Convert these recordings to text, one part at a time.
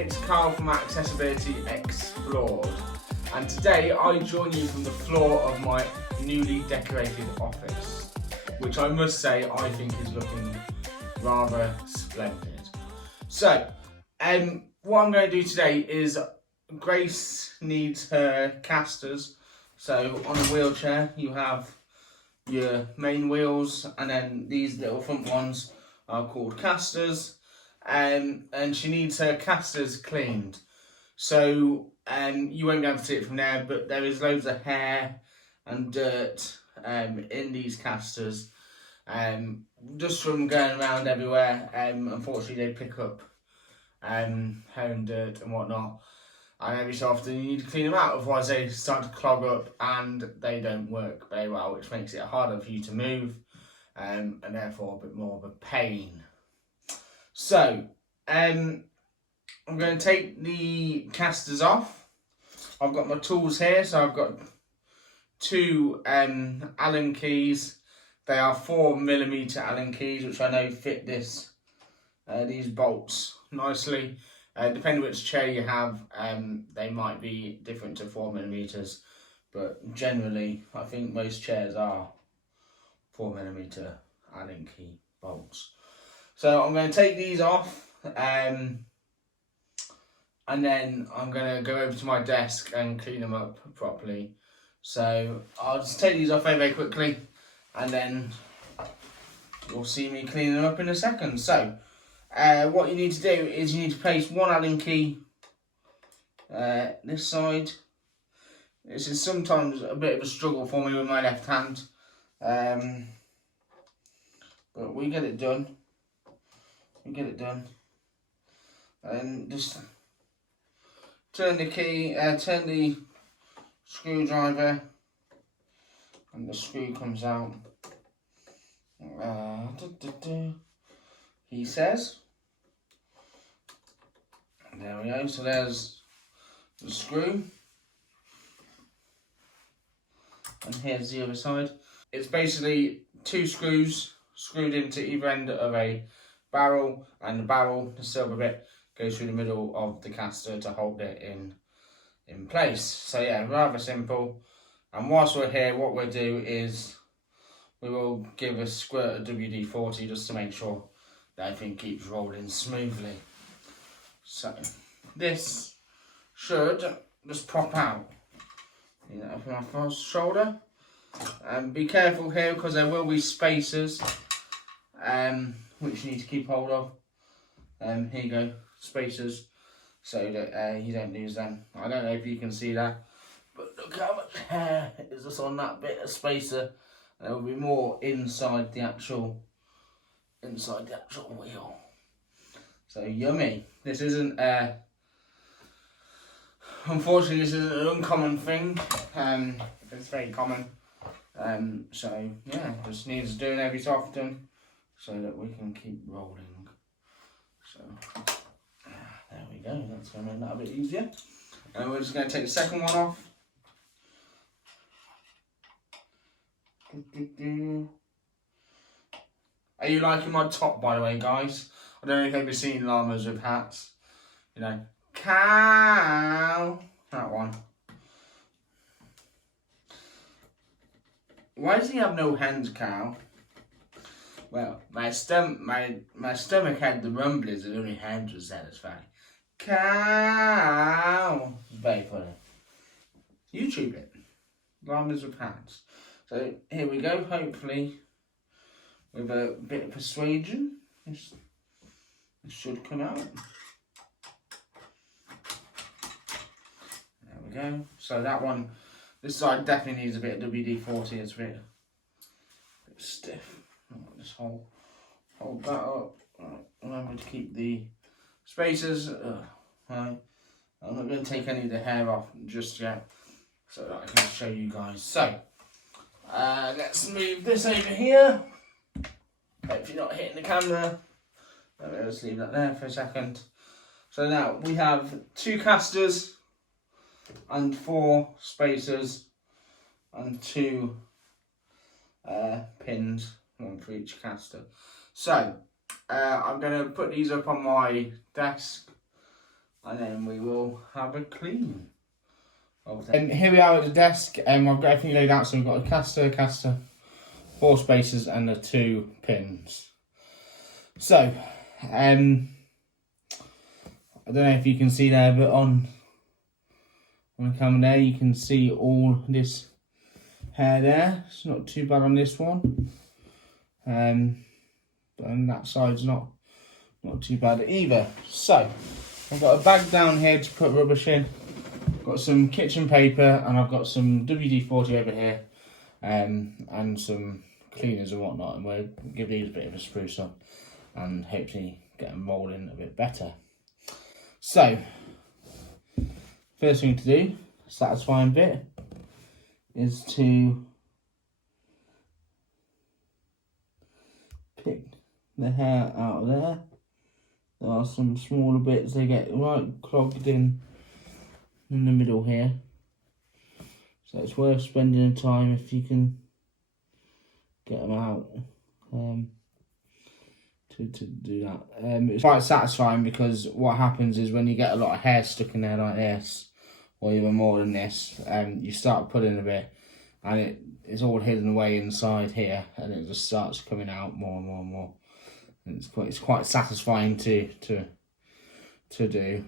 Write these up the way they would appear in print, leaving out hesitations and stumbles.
it's Carl from Accessibility Explored, and today I join you from the floor of my newly decorated office, which I must say I think is looking rather splendid. So, what I'm going to do today is Grace needs her casters. So on a wheelchair you have your main wheels, and then these little front ones are called casters, and she needs her casters cleaned. So you won't be able to see it from there, but there is loads of hair and dirt in these casters, just from going around everywhere. Unfortunately they pick up hair and dirt and whatnot, and every so often you need to clean them out, otherwise they start to clog up and they don't work very well, which makes it harder for you to move, and therefore a bit more of a pain. So I'm going to take the casters off. I've got my tools here, so I've got two Allen keys. They are 4mm Allen keys, which I know fit these bolts nicely. Depending which chair you have, they might be different to 4mm, but generally I think most chairs are 4mm Allen key bolts. So I'm going to take these off, and then I'm going to go over to my desk and clean them up properly. So I'll just take these off very, very quickly, and then you'll see me cleaning them up in a second. So what you need to do is you need to place one Allen key this side. This is sometimes a bit of a struggle for me with my left hand, but we get it done. And just turn the key, turn the screwdriver, and the screw comes out. He says. There we go, so there's the screw. And here's the other side. It's basically two screws screwed into either end of a barrel, and the barrel, the silver bit, goes through the middle of the caster to hold it in place. So yeah, rather simple. And whilst we're here, what we'll do is we will give a squirt of WD-40 just to make sure that everything keeps rolling smoothly. So this should just pop out, you know, from my first shoulder. And be careful here, because there will be spacers which you need to keep hold of. Here you go, spacers, so that you don't lose them. I don't know if you can see that, but look how much hair is just on that bit of spacer. There will be more inside the actual wheel. So yummy. This isn't unfortunately this isn't an uncommon thing. It's very common. So yeah, just needs doing every so often so that we can keep rolling. So there we go. That's going to make that a bit easier. And we're just going to take the second one off. Are you liking my top, by the way, guys? I don't know if you've ever seen llamas with hats. You know, cow. That one. Why does he have no hands, cow? Well, my stomach had the rumblings and only hands were satisfied. Cow. It's very funny. YouTube it. Llamas with hats. So here we go, hopefully with a bit of persuasion, this should come out. There we go. So that one, this side definitely needs a bit of WD-40, it's a bit stiff. Just hold that up. Right. Remember to keep the spacers. Right. I'm not going to take any of the hair off just yet, so that I can show you guys. So let's move this over here. Hope you're not hitting the camera. Let's leave that there for a second. So now we have two casters and 4 spacers and 2 pins, 1 for each caster. So I'm going to put these up on my desk and then we will have a clean. Here we are at the desk. I've got everything laid out. So we've got a caster, 4 spacers, and the 2 pins. So, I don't know if you can see there, but on the camera there, you can see all this hair there. It's not too bad on this one. But on that side's not too bad either. So, I've got a bag down here to put rubbish in. Got some kitchen paper, and I've got some WD-40 over here, and some cleaners and whatnot, and we'll give these a bit of a spruce up and hopefully get them rolling a bit better. So, first thing to do, satisfying bit, is to pick the hair out of there. There are some smaller bits, they get right clogged in the middle here, so it's worth spending the time if you can get them out to do that. It's quite satisfying because what happens is when you get a lot of hair stuck in there like this, or even more than this, you start pulling a bit and it's all hidden away inside here, and it just starts coming out more and more and more, and it's quite satisfying to do,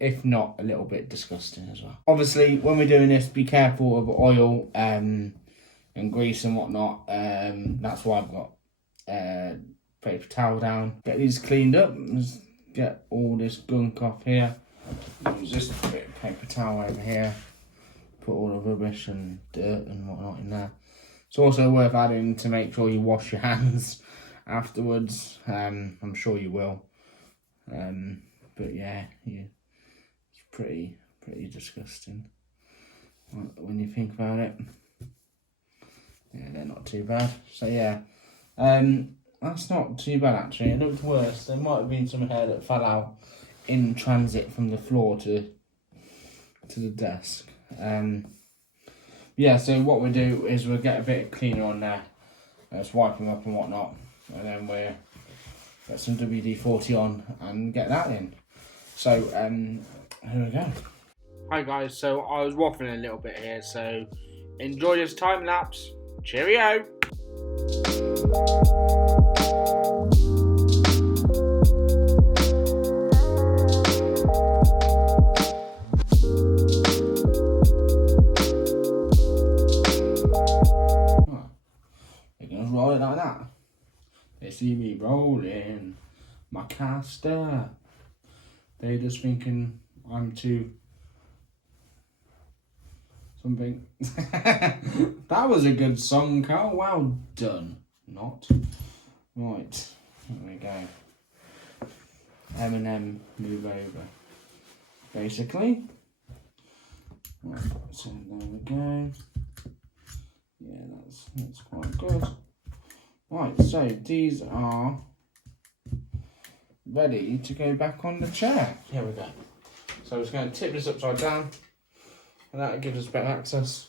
if not a little bit disgusting as well. Obviously, when we're doing this, be careful of oil and grease and whatnot. That's why I've got paper towel down. Get these cleaned up. Just get all this gunk off here. Use this bit of paper towel over here. Put all the rubbish and dirt and whatnot in there. It's also worth adding to make sure you wash your hands afterwards. I'm sure you will. But yeah, it's pretty disgusting when you think about it. Yeah, they're not too bad. So yeah, that's not too bad actually. It looked worse. There might have been some hair that fell out in transit from the floor to the desk. Yeah, so what we'll do is we'll get a bit of cleaner on there. Let's wipe them up and whatnot, and then we'll get some WD-40 on and get that in. So, here we go. Hi guys, so I was waffling a little bit here, so enjoy this time lapse. Cheerio! We're gonna roll it like that. They see me rolling my caster. They're just thinking I'm too something. That was a good song, Carl. Well done. Not. Right. There we go. Eminem move over. Basically. Right, so there we go. Yeah, that's quite good. Right, so these are ready to go back on the chair. Here we go. So I'm just going to tip this upside down, and that gives us better access.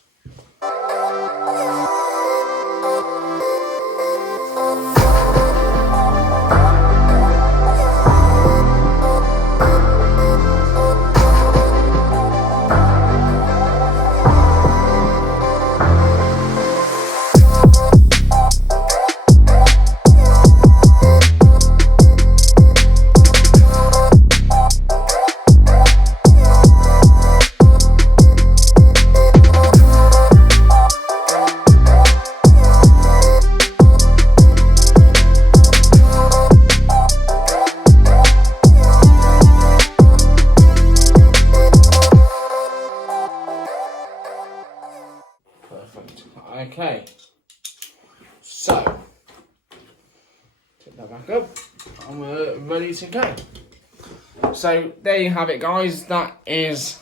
Okay, so take that back up and we're ready to go. So there you have it, guys. That is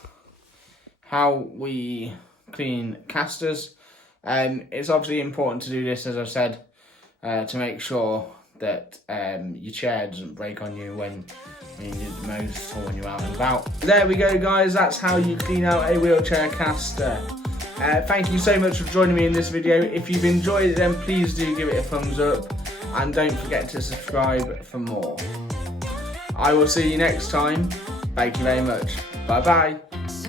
how we clean casters. It's obviously important to do this, as I've said, to make sure that your chair doesn't break on you when you need it the most or when you're out and about. There we go, guys. That's how you clean out a wheelchair caster. Thank you so much for joining me in this video. If you've enjoyed it, then please do give it a thumbs up, and don't forget to subscribe for more. I will see you next time. Thank you very much. Bye bye.